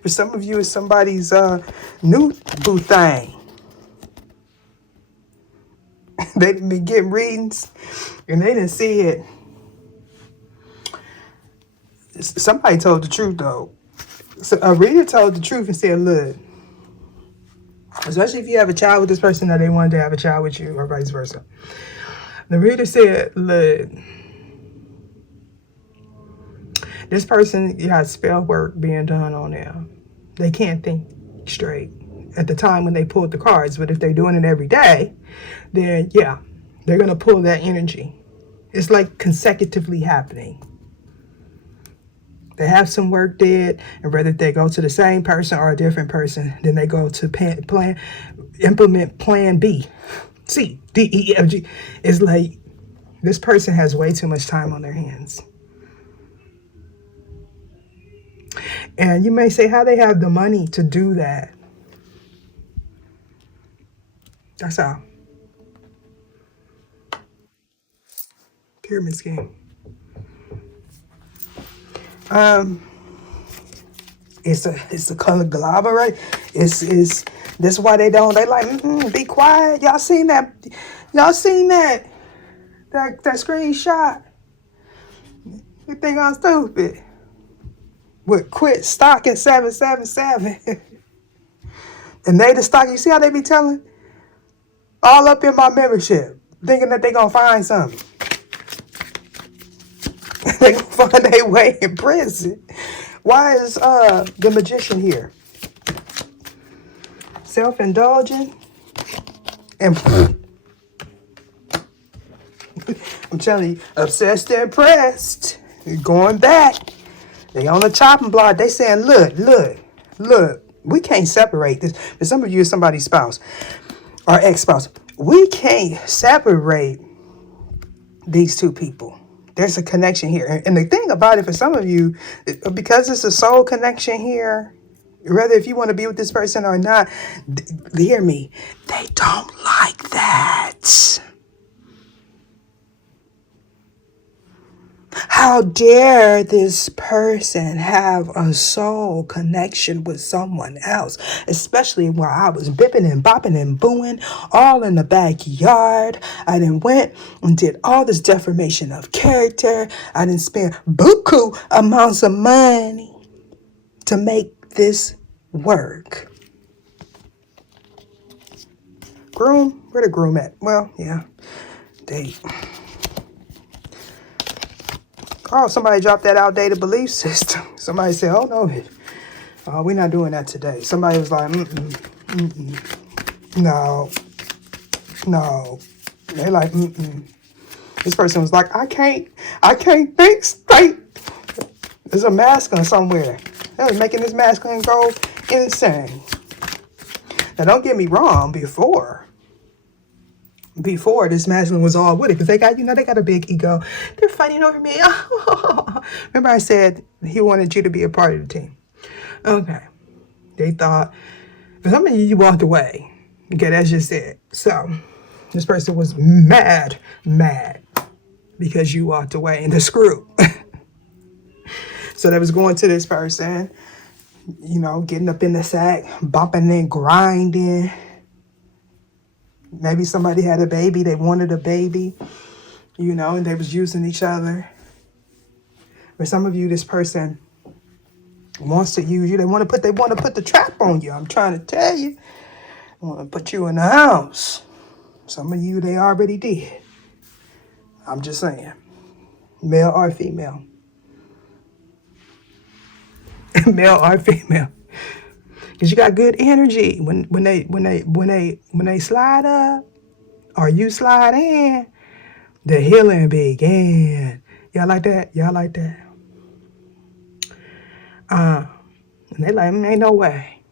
For some of you, it's somebody's new boo thing. They didn't be getting readings, and they didn't see it. Somebody told the truth, though. So a reader told the truth and said, look, especially if you have a child with this person or they wanted to have a child with you or vice versa. The reader said, look, this person got spell work being done on them. They can't think straight at the time when they pulled the cards. But if they're doing it every day, then yeah, they're going to pull that energy. It's like consecutively happening. They have some work did, and whether they go to the same person or a different person, then they go to implement plan B, C, D, E, F, G. It's like this person has way too much time on their hands. And you may say, how they have the money to do that? That's how. Pyramid scheme. It's a conglomerate. It's that's why they don't. They like be quiet. Y'all seen that? Y'all seen that screenshot? You think I'm stupid? Would quit stock at 777. And they the stock. You see how they be telling? All up in my membership, thinking that they gonna find something. They gonna find their way in prison. Why is the magician here? Self-indulgent and I'm telling you, obsessed and impressed. Going back. They on the chopping block. They saying, look. We can't separate this. But some of you is somebody's spouse or ex-spouse. We can't separate these two people. There's a connection here. And the thing about it, for some of you, because it's a soul connection here, whether if you want to be with this person or not, hear me, they don't like that. How dare this person have a soul connection with someone else, especially while I was bipping and bopping and booing all in the backyard. I done went and did all this defamation of character. I done spent buku amounts of money to make this work. Groom? Where the groom at? Well, yeah, date. Oh, somebody dropped that outdated belief system. Somebody said, oh, no, we're not doing that today. Somebody was like, no. They're like, This person was like, I can't think straight. There's a masculine somewhere. They was making this masculine go insane. Now, don't get me wrong, before this masculine was all with it, because they got a big ego. They're fighting over me. Remember I said he wanted you to be a part of the team. Okay. They thought, for some of you walked away. Okay, that's just it. So this person was mad because you walked away and the screw. So they was going to this person, getting up in the sack, bumping and grinding. Maybe somebody had a baby, they wanted a baby, and they was using each other. For some of you, this person wants to use you. They want to put the trap on you. I'm trying to tell you. They want to put you in the house. Some of you, they already did. I'm just saying. Male or female. Male or female. Because you got good energy. When they slide up or you slide in, the healing begin. Y'all like that? And they like, ain't no way.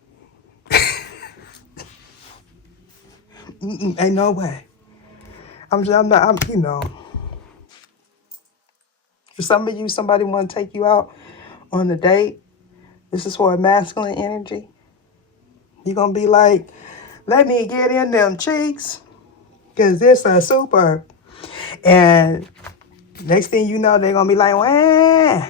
Ain't no way. I'm for some of you, somebody want to take you out on a date. This is for a masculine energy. You're going to be like, let me get in them cheeks, because this is super. And next thing you know, they're going to be like, wah.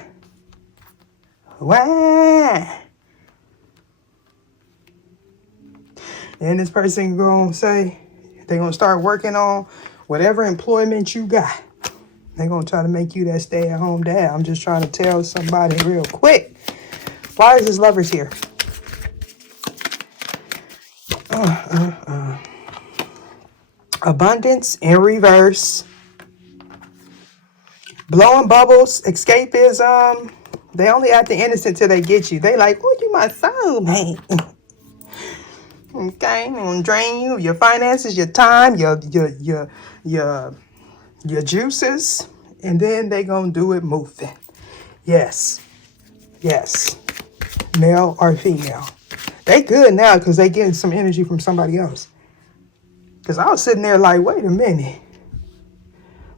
And this person going to say, they're going to start working on whatever employment you got. They're going to try to make you that stay-at-home dad. I'm just trying to tell somebody real quick. Why is this Lovers here? Abundance in reverse. Blowing bubbles, escapism. They only act the innocent till they get you. They like, oh, you my soulmate. Okay, I'm gonna drain you of your finances, your time, your juices, and then they gonna do it moving. Yes, male or female. They good now because they getting some energy from somebody else. Because I was sitting there like, wait a minute.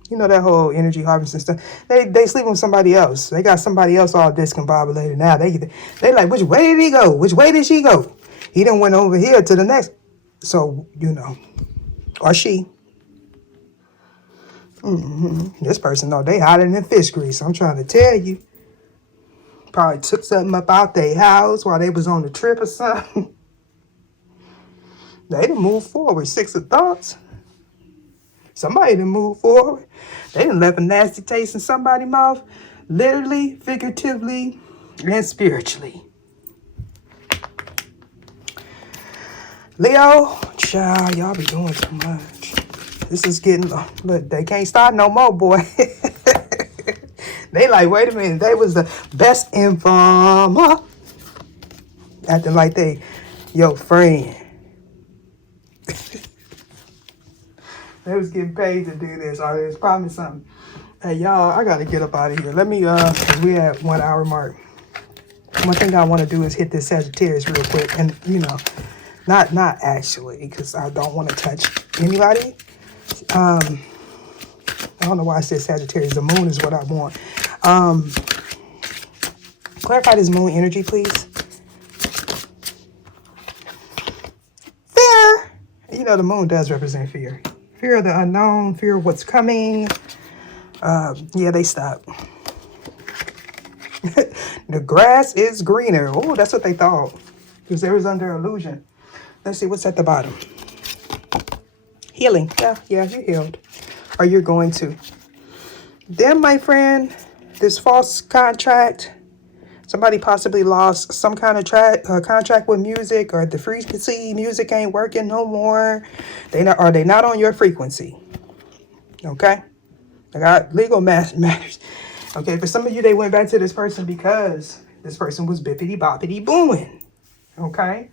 That whole energy harvesting stuff. They sleep with somebody else. They got somebody else all discombobulated now. They like, which way did he go? Which way did she go? He done went over here to the next. So, or she. This person, they hotter than fish grease. I'm trying to tell you. Probably took something up out their house while they was on the trip or something. They done moved forward. Six of Thoughts. Somebody done moved forward. They done left a nasty taste in somebody's mouth. Literally, figuratively, and spiritually. Leo, child, y'all be doing too much. This is getting, look, they can't start no more, boy. They like, wait a minute, they was the best informer. Acting like they your friend. They was getting paid to do this, or there's probably something. Hey, y'all, I gotta get up out of here. Let me, cause we at 1 hour mark. One thing I want to do is hit this Sagittarius real quick, and you know, not actually, because I don't want to touch anybody. I don't know why I said Sagittarius. The moon is what I want. Clarify this moon energy, please. Fear. You know, the moon does represent fear. Fear of the unknown, fear of what's coming. Yeah, they stop. The grass is greener. Oh, that's what they thought. Because they was under illusion. Let's see what's at the bottom. Healing. Yeah, you healed. Or you're going to. Then, my friend, this false contract. Somebody possibly lost some kind of contract with music, or the frequency music ain't working no more. They not on your frequency. Okay? I got legal matters. Okay, for some of you, they went back to this person because this person was bippity boppity booing. Okay?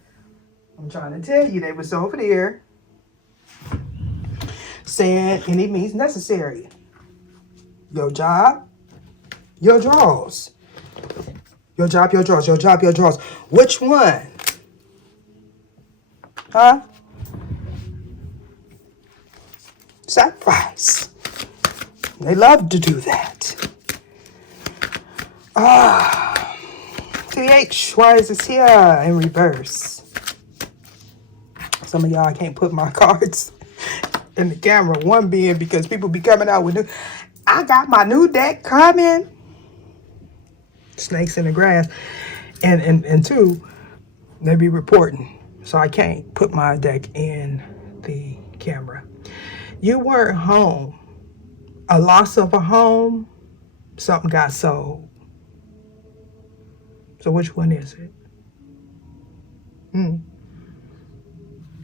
I'm trying to tell you, they was over there saying any means necessary. Your job, your draws. Your job, your draws. Your job, your draws. Which one? Huh? Sacrifice. They love to do that. TH, why is this here in reverse? Some of y'all, I can't put my cards in the camera. One being because people be coming out with new. I got my new deck coming. Snakes in the grass. And two, they be reporting. So I can't put my deck in the camera. You weren't home. A loss of a home. Something got sold. So which one is it?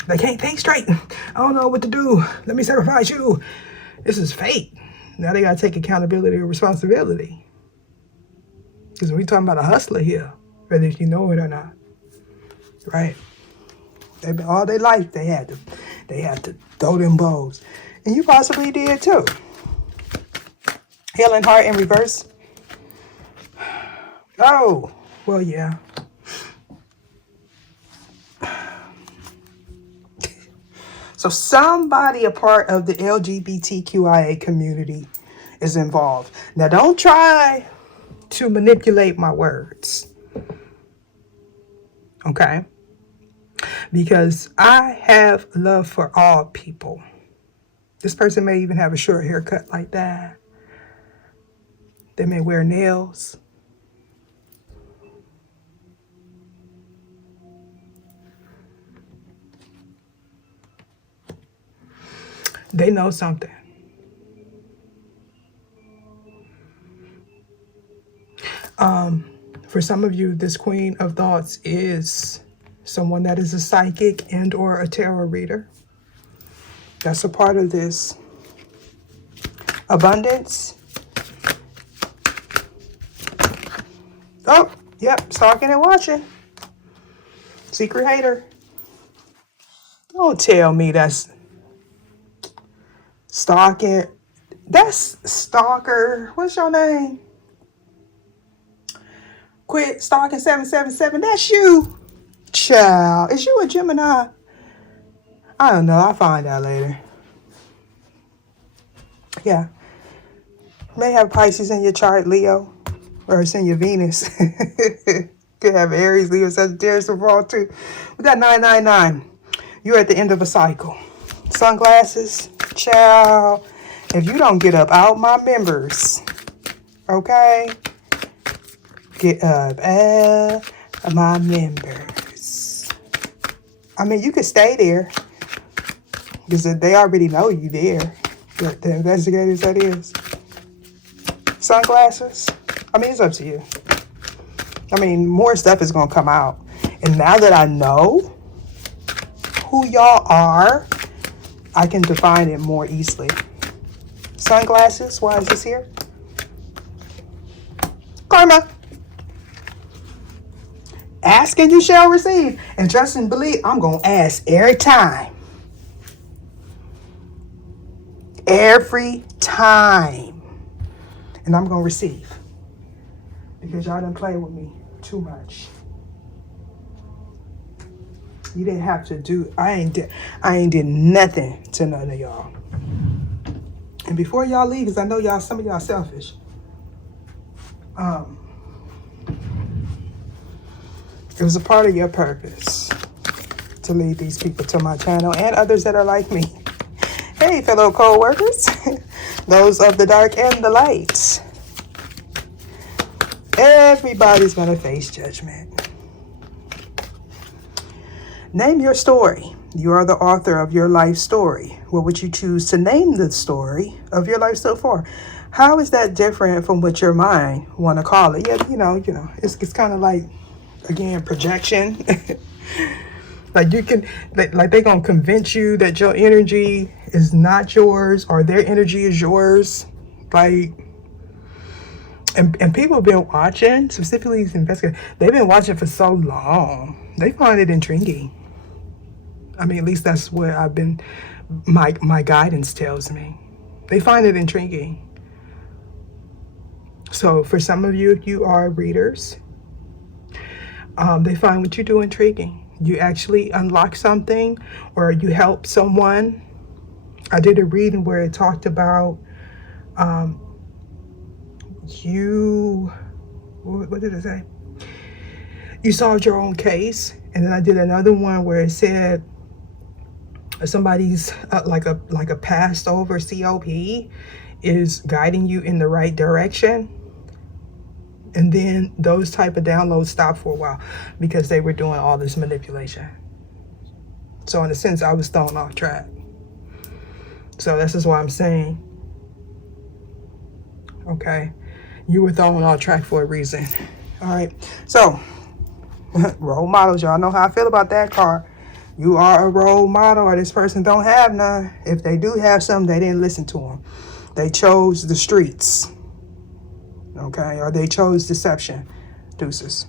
They can't think straight. I don't know what to do. Let me sacrifice you. This is fate. Now they got to take accountability or responsibility. Because we're talking about a hustler here, whether you know it or not. Right? They've been all their life they had to throw them bows. And you possibly did too. Healing heart in reverse. Oh, well, yeah. So somebody a part of the LGBTQIA community is involved. Now, don't try to manipulate my words. Okay? Because I have love for all people. This person may even have a short haircut like that. They may wear nails. They know something. For some of you, this Queen of Thoughts is someone that is a psychic and or a tarot reader. That's a part of this abundance. Oh, yep, stalking and watching. Secret hater. Don't tell me that's stalking. That's stalker. What's your name? Quit stalking 777. That's you. Child. Is you a Gemini? I don't know. I'll find out later. Yeah. May have Pisces in your chart, Leo. Or it's in your Venus. Could have Aries, Leo, Sagittarius, involved too. We got 999. You're at the end of a cycle. Sunglasses. Child. If you don't get up out my members. Okay? get up my members. I mean, you could stay there because they already know you there. The investigators, that is. Sunglasses. I mean, it's up to you. I mean, more stuff is going to come out. And now that I know who y'all are, I can define it more easily. Sunglasses. Why is this here? Karma. Ask and you shall receive. And trust and believe, I'm going to ask every time. Every time. And I'm going to receive. Because y'all done play with me too much. You didn't have to do, I ain't did nothing to none of y'all. And before y'all leave, because I know y'all, some of y'all selfish. It was a part of your purpose to lead these people to my channel and others that are like me. Hey, fellow co-workers, those of the dark and the light. Everybody's going to face judgment. Name your story. You are the author of your life story. What would you choose to name the story of your life so far? How is that different from what your mind want to call it? Yeah, you know, it's kind of like, again, projection. Like you can, like they're going to convince you that your energy is not yours or their energy is yours. Like, and people have been watching, specifically these investigators, they've been watching for so long. They find it intriguing. I mean, at least that's what I've been, my guidance tells me. They find it intriguing. So for some of you, if you are readers, they find what you do intriguing. You actually unlock something or you help someone. I did a reading where it talked about what did it say? You solved your own case. And then I did another one where it said somebody's like a passed over COP is guiding you in the right direction. And then those type of downloads stopped for a while because they were doing all this manipulation. So in a sense, I was thrown off track. So this is why I'm saying, okay, you were thrown off track for a reason. All right. So role models, y'all know how I feel about that card. You are a role model or this person don't have none. If they do have some, they didn't listen to them. They chose the streets. Okay, or they chose deception. Deuces.